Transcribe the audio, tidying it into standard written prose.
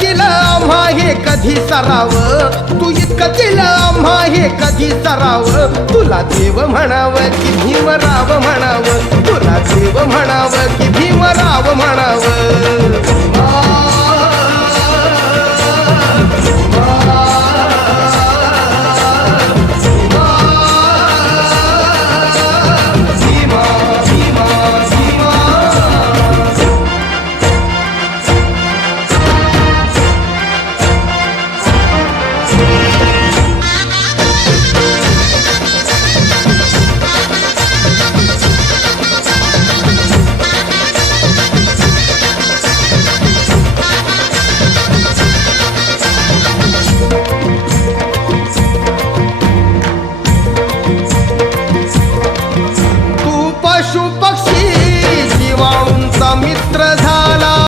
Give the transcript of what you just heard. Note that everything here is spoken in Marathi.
दिलं आम्हा हे कधी सराव, तू इतकं दिलं आम्हा हे कधी सराव. तुला देव म्हणावं की भीमराव म्हणावं, तुला देव म्हणावं की भीमराव म्हणावं.